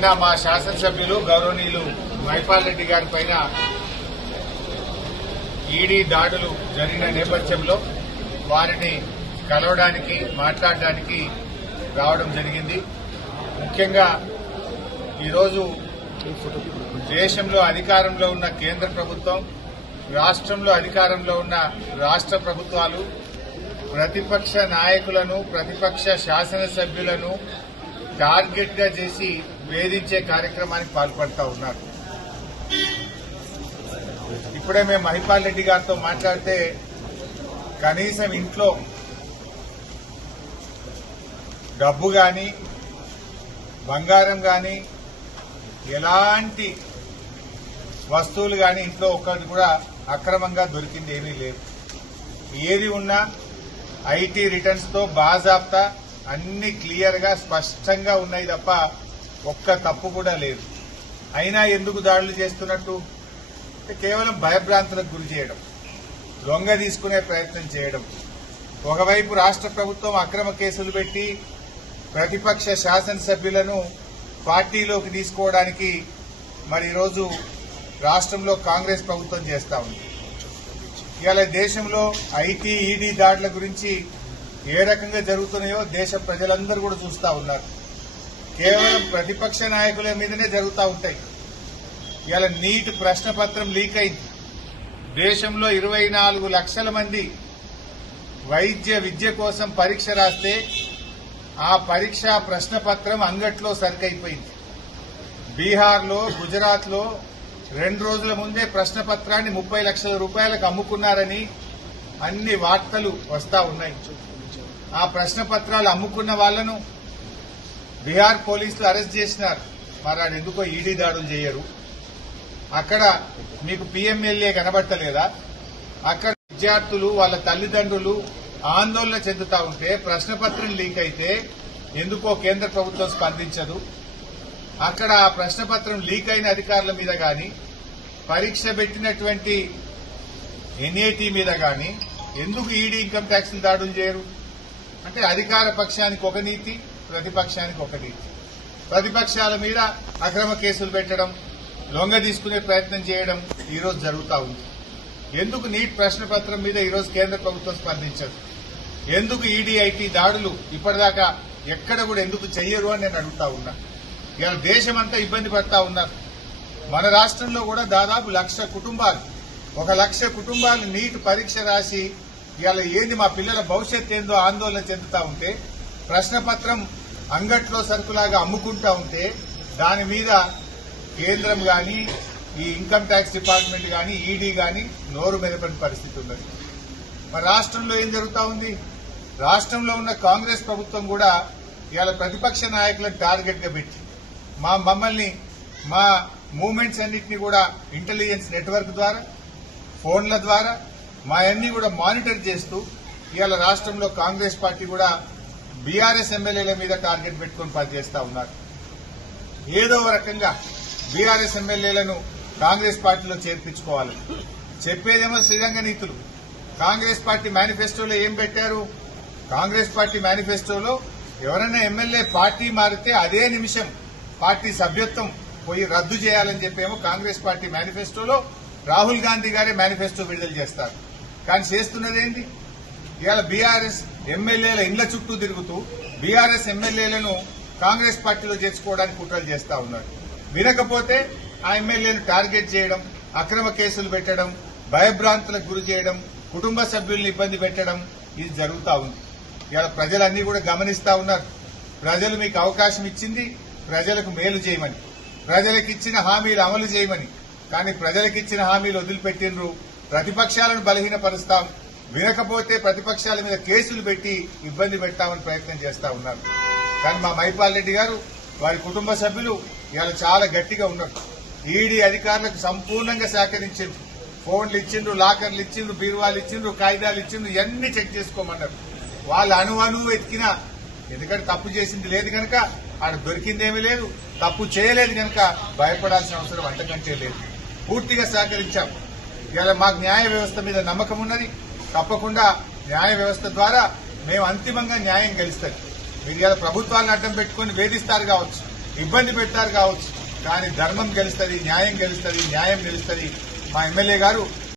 నిన్న మా శాసనసభ్యులు గౌరవనీయులు మైపాల్ రెడ్డి గారి పైన ఈడీ దాడులు జరిగిన నేపథ్యంలో వారిని కలవడానికి మాట్లాడడానికి రావడం జరిగింది. ముఖ్యంగా ఈరోజు దేశంలో అధికారంలో ఉన్న కేంద్ర ప్రభుత్వం, రాష్ట్రంలో అధికారంలో ఉన్న రాష్ట్ర ప్రభుత్వాలు ప్రతిపక్ష నాయకులను, ప్రతిపక్ష శాసనసభ్యులను టార్గెట్ గా చేసి వేధించే కార్యక్రమానికి పాల్పడతా ఉన్నారు. ఇప్పుడే మేము మహిపాల్ రెడ్డి గారితో మాట్లాడితే కనీసం ఇంట్లో డబ్బు గాని, బంగారం గాని, ఎలాంటి వస్తువులు గాని ఇంట్లో ఒక్కటి కూడా అక్రమంగా దొరికింది ఏమీ లేదు. ఏది ఉన్నా ఐటీ రిటర్న్స్ తో బాజాప్తా అన్ని క్లియర్ గా స్పష్టంగా ఉన్నాయి తప్ప ఒక్క తప్పు కూడా లేదు. అయినా ఎందుకు దాడులు చేస్తున్నట్టు? కేవలం భయభ్రాంతులకు గురి చేయడం, లొంగ తీసుకునే ప్రయత్నం చేయడం. ఒకవైపు రాష్ట్ర ప్రభుత్వం అక్రమ కేసులు పెట్టి ప్రతిపక్ష శాసనసభ్యులను పార్టీలోకి తీసుకోవడానికి మరి ఈరోజు రాష్ట్రంలో కాంగ్రెస్ ప్రభుత్వం చేస్తా ఉంది. ఇవాళ దేశంలో ఐటీ, ఈడీ దాడుల గురించి ఏ రకంగా జరుగుతున్నాయో దేశ ప్రజలందరూ కూడా చూస్తా ఉన్నారు. కేవలం ప్రతిపక్ష నాయకుల మీదనే జరుగుతూ ఉంటాయి. ఇవాళ నీట్ ప్రశ్నపత్రం లీక్ అయింది. దేశంలో 24 లక్షల మంది వైద్య విద్య కోసం పరీక్ష రాస్తే ఆ పరీక్ష ప్రశ్నపత్రం అంగట్లో సరికైపోయింది. బీహార్లో, గుజరాత్లో 2 రోజుల ముందే ప్రశ్నపత్రాన్ని 30 లక్షల రూపాయలకు అమ్ముకున్నారని అన్ని వార్తలు వస్తా ఉన్నాయి. ఆ ప్రశ్నపత్రాలు అమ్ముకున్న వాళ్లను బీహార్ పోలీసులు అరెస్ట్ చేసినారు. మరి అది ఎందుకో ఈడీ దాడులు చేయరు? అక్కడ మీకు పీఎంఎల్ఏ కనబడతలేదా? అక్కడ విద్యార్థులు, వాళ్ళ తల్లిదండ్రులు ఆందోళన చెందుతా ఉంటే ప్రశ్నపత్రం లీక్ అయితే ఎందుకో కేంద్ర ప్రభుత్వం స్పందించదు. అక్కడ ఆ ప్రశ్నపత్రం లీక్ అయిన అధికారుల మీద గాని, పరీక్ష పెట్టినటువంటి ఎన్ఏటీ మీద గాని ఎందుకు ఈడీ ఇన్కమ్ ట్యాక్స్ దాడులు చేయరు? అంటే అధికార పక్షానికి ఒక నీతి, ప్రతిపక్షానికి ఒక నీతి. ప్రతిపక్షాల మీద అక్రమ కేసులు పెట్టడం, లొంగ తీసుకునే ప్రయత్నం చేయడం ఈరోజు జరుగుతూ ఉంది. ఎందుకు నీట్ ప్రశ్నపత్రం మీద ఈరోజు కేంద్ర ప్రభుత్వం స్పందించదు? ఎందుకు ఈడీ, ఐటీ దాడులు ఇప్పటిదాకా ఎక్కడ కూడా ఎందుకు చెయ్యరు అని నేను అడుగుతా ఉన్నా. ఇవాళ దేశమంతా ఇబ్బంది పడతా ఉన్నారు. మన రాష్ట్రంలో కూడా దాదాపు 1,00,000 కుటుంబాలు, 1,00,000 కుటుంబాలు నీట్ పరీక్ష రాసి ఇవాళ ఏంది మా పిల్లల భవిష్యత్ ఏందో ఆందోళన చెందుతా ఉంటే, ప్రశ్నపత్రం అంగట్లో సరుకులాగా అమ్ముకుంటా ఉంటే దాని మీద కేంద్రం గాని, ఈ ఇన్కమ్ ట్యాక్స్ డిపార్ట్మెంట్ గాని, ఈడీ గాని నోరు మెదపని పరిస్థితి ఉన్నది. మరి రాష్ట్రంలో ఏం జరుగుతా ఉంది? రాష్ట్రంలో ఉన్న కాంగ్రెస్ ప్రభుత్వం కూడా ఇవాళ ప్రతిపక్ష నాయకులను టార్గెట్ గా పెట్టి మమ్మల్ని, మా మూవ్మెంట్స్ అన్నింటినీ కూడా ఇంటెలిజెన్స్ నెట్వర్క్ ద్వారా, ఫోన్ల ద్వారా మా అన్ని కూడా మానిటర్ చేస్తూ ఇవాళ రాష్ట్రంలో కాంగ్రెస్ పార్టీ కూడా బీఆర్ఎస్ ఎమ్మెల్యేల మీద టార్గెట్ పెట్టుకుని పనిచేస్తా ఉన్నారు. ఏదో రకంగా బీఆర్ఎస్ ఎమ్మెల్యేలను కాంగ్రెస్ పార్టీలో చేర్పించుకోవాలి. చెప్పేదేమో శ్రీరంగ నీతులు. కాంగ్రెస్ పార్టీ మేనిఫెస్టోలో ఏం పెట్టారు? కాంగ్రెస్ పార్టీ మేనిఫెస్టోలో ఎవరైనా ఎమ్మెల్యే పార్టీ మారితే అదే నిమిషం పార్టీ సభ్యత్వం పోయి రద్దు చేయాలని చెప్పేమో కాంగ్రెస్ పార్టీ మేనిఫెస్టోలో రాహుల్ గాంధీ గారే మేనిఫెస్టో విడుదల చేస్తారు. కానీ చేస్తున్నదేంటి? ఇవాళ బీఆర్ఎస్ ఎమ్మెల్యేల ఇండ్ల చుట్టూ తిరుగుతూ బీఆర్ఎస్ ఎమ్మెల్యేలను కాంగ్రెస్ పార్టీలో చేర్చుకోవడానికి కుట్రలు చేస్తా ఉన్నారు. వినకపోతే ఆ ఎమ్మెల్యేను టార్గెట్ చేయడం, అక్రమ కేసులు పెట్టడం, భయభ్రాంతులకు గురి చేయడం, కుటుంబ సభ్యుల్ని ఇబ్బంది పెట్టడం ఇది జరుగుతా ఉంది. ఇవాళ ప్రజలన్నీ కూడా గమనిస్తా ఉన్నారు. ప్రజలు మీకు అవకాశం ఇచ్చింది ప్రజలకు మేలు చేయమని, ప్రజలకు ఇచ్చిన హామీలు అమలు చేయమని. కానీ ప్రజలకు ఇచ్చిన హామీలు వదిలిపెట్టినరు. ప్రతిపక్షాలను బలహీనపరుస్తాం, వినకపోతే ప్రతిపక్షాల మీద కేసులు పెట్టి ఇబ్బంది పెడతామని ప్రయత్నం చేస్తా ఉన్నారు. కానీ మా మైపాల్ రెడ్డి గారు, వారి కుటుంబ సభ్యులు ఇవాళ చాలా గట్టిగా ఉన్నారు. ఈడీ అధికారులకు సంపూర్ణంగా సహకరించారు. ఫోన్లు ఇచ్చిండ్రు, లాకర్లు ఇచ్చిండ్రు, బీరువాలు ఇచ్చిండ్రు, కాగితాలు ఇచ్చిండ్రు, ఇవన్నీ చెక్ చేసుకోమన్నారు. వాళ్ళు అణువు ఎతికినా, ఎందుకంటే తప్పు చేసింది లేదు కనుక, ఆడ దొరికిందేమీ లేదు, తప్పు చేయలేదు కనుక భయపడాల్సిన అవసరం అంతకంటే లేదు. పూర్తిగా సహకరించాం. ఇలా మాకు న్యాయ వ్యవస్థ మీద నమ్మకం ఉన్నది. తప్పకుండా న్యాయ వ్యవస్థ ద్వారా మేము అంతిమంగా న్యాయం గెలుస్తాం. మీరు ఇలా ప్రభుత్వాన్ని అడ్డం పెట్టుకుని వేధిస్తారు కావచ్చు, ఇబ్బంది పెట్టారు కావచ్చు, కానీ ధర్మం గెలుస్తుంది, న్యాయం గెలుస్తుంది, న్యాయం గెలుస్తుంది. మా ఎమ్మెల్యే గారు